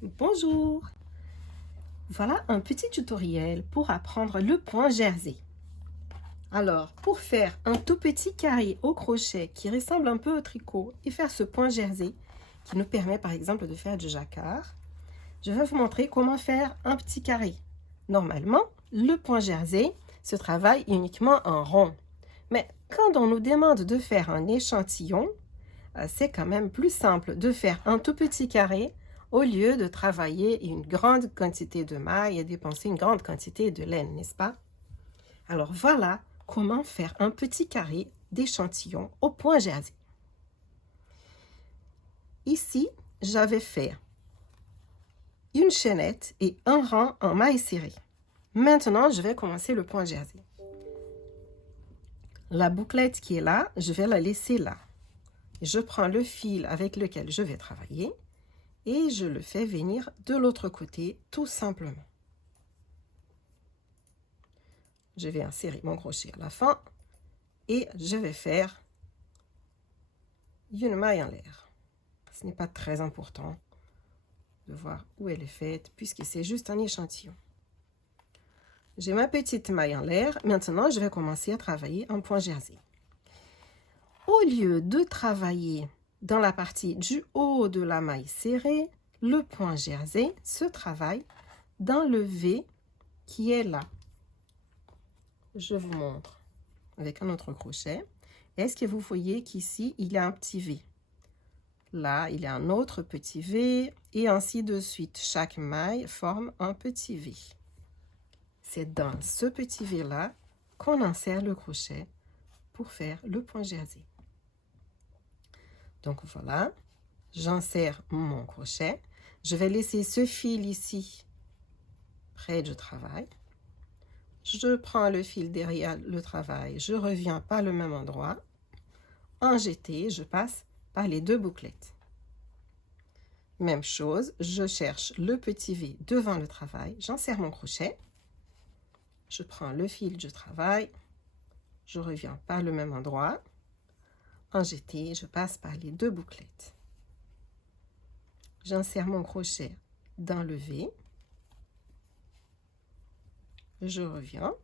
Bonjour! Voilà un petit tutoriel pour apprendre le point jersey. Alors, pour faire un tout petit carré au crochet qui ressemble un peu au tricot et faire ce point jersey qui nous permet par exemple de faire du jacquard, je vais vous montrer comment faire un petit carré. Normalement, le point jersey se travaille uniquement en rond. Mais quand on nous demande de faire un échantillon, c'est quand même plus simple de faire un tout petit carré au lieu de travailler une grande quantité de mailles et dépenser une grande quantité de laine, n'est-ce pas? Alors voilà comment faire un petit carré d'échantillon au point jersey. Ici, j'avais fait une chaînette et un rang en mailles serrées. Maintenant, je vais commencer le point jersey. La bouclette qui est là, je vais la laisser là. Je prends le fil avec lequel je vais travailler et je le fais venir de l'autre côté tout simplement. Je vais insérer mon crochet à la fin et je vais faire une maille en l'air. Ce n'est pas très important de voir où elle est faite puisque c'est juste un échantillon. J'ai ma petite maille en l'air. Maintenant, je vais commencer à travailler un point jersey. Au lieu de travailler dans la partie du haut de la maille serrée, le point jersey se travaille dans le V qui est là. Je vous montre avec un autre crochet. Est-ce que vous voyez qu'ici, il y a un petit V? Là, il y a un autre petit V et ainsi de suite. Chaque maille forme un petit V. C'est dans ce petit V-là qu'on insère le crochet pour faire le point jersey. Donc voilà, j'insère mon crochet. Je vais laisser ce fil ici près du travail. Je prends le fil derrière le travail, je reviens par le même endroit. En jeté, je passe par les deux bouclettes. Même chose, je cherche le petit V devant le travail, j'insère mon crochet. Je prends le fil du travail, je reviens par le même endroit. En jeté, je passe par les deux bouclettes. J'insère mon crochet dans le V. Je reviens.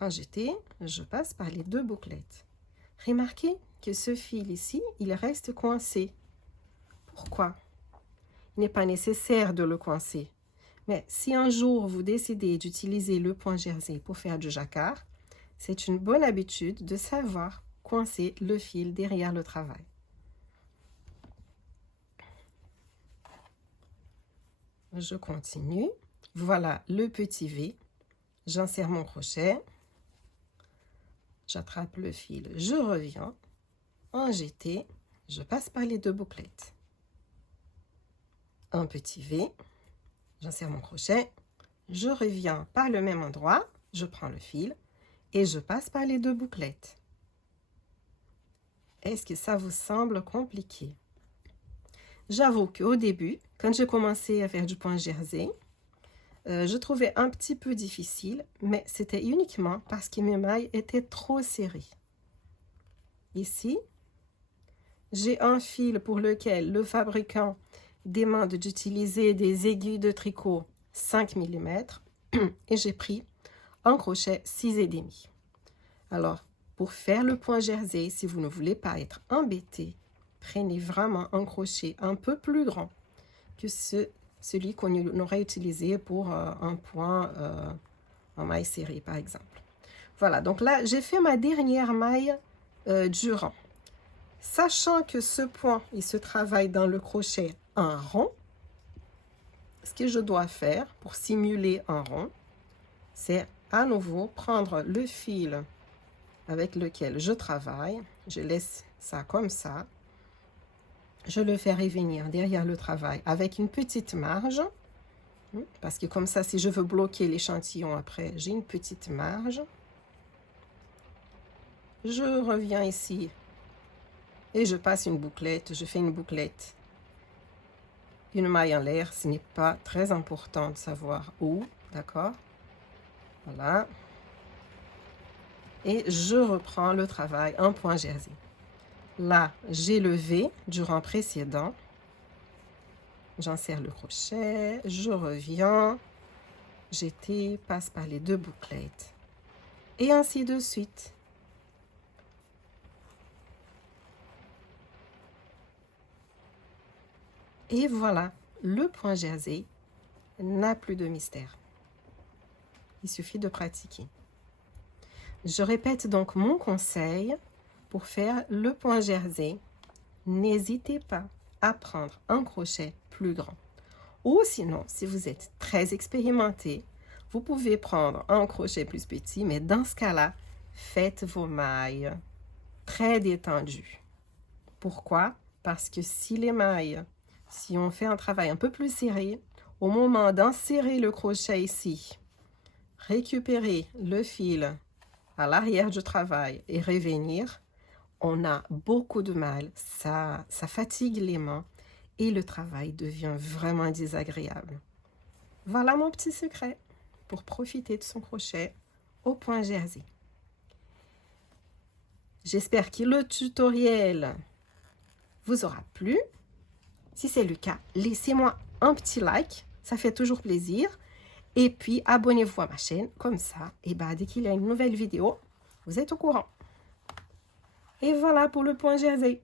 En jeté, je passe par les deux bouclettes. Remarquez que ce fil ici, il reste coincé. Pourquoi? Il n'est pas nécessaire de le coincer. Mais si un jour vous décidez d'utiliser le point jersey pour faire du jacquard, c'est une bonne habitude de savoir coincer le fil derrière le travail. Je continue. Voilà le petit V. J'insère mon crochet. J'attrape le fil, je reviens. En jeté, je passe par les deux bouclettes. Un petit V. J'insère mon crochet. Je reviens par le même endroit. Je prends le fil et je passe par les deux bouclettes. Est-ce que ça vous semble compliqué? J'avoue qu'au début, quand j'ai commencé à faire du point jersey, je trouvais un petit peu difficile, mais c'était uniquement parce que mes mailles étaient trop serrées. Ici, j'ai un fil pour lequel le fabricant demande d'utiliser des aiguilles de tricot 5 mm et j'ai pris un crochet 6,5. Alors, pour faire le point jersey, si vous ne voulez pas être embêté, prenez vraiment un crochet un peu plus grand que celui qu'on aurait utilisé pour un point en maille serrée, par exemple. Voilà, donc là, j'ai fait ma dernière maille du rang. Sachant que ce point, il se travaille dans le crochet en rond, ce que je dois faire pour simuler un rond, c'est à nouveau prendre le fil avec lequel je travaille. Je laisse ça comme ça. Je le fais revenir derrière le travail avec une petite marge. Parce que comme ça, si je veux bloquer l'échantillon après, j'ai une petite marge. Je reviens ici et je passe une bouclette. Je fais une bouclette. Une maille en l'air, ce n'est pas très important de savoir où, d'accord? Voilà. Et je reprends le travail en point jersey. Là, j'ai le V du rang précédent. J'insère le crochet, je reviens, j'étais, passe par les 2 bouclettes. Et ainsi de suite. Et voilà, le point jersey n'a plus de mystère. Il suffit de pratiquer. Je répète donc mon conseil pour faire le point jersey. N'hésitez pas à prendre un crochet plus grand. Ou sinon, si vous êtes très expérimenté, vous pouvez prendre un crochet plus petit, mais dans ce cas-là, faites vos mailles très détendues. Pourquoi? Parce que si on fait un travail un peu plus serré, au moment d'insérer le crochet ici, récupérer le fil à l'arrière du travail et revenir, on a beaucoup de mal, ça fatigue les mains et le travail devient vraiment désagréable. Voilà mon petit secret pour profiter de son crochet au point jersey. J'espère que le tutoriel vous aura plu. Si c'est le cas, laissez-moi un petit like, ça fait toujours plaisir. Et puis, abonnez-vous à ma chaîne, comme ça, et dès qu'il y a une nouvelle vidéo, vous êtes au courant. Et voilà pour le point jersey.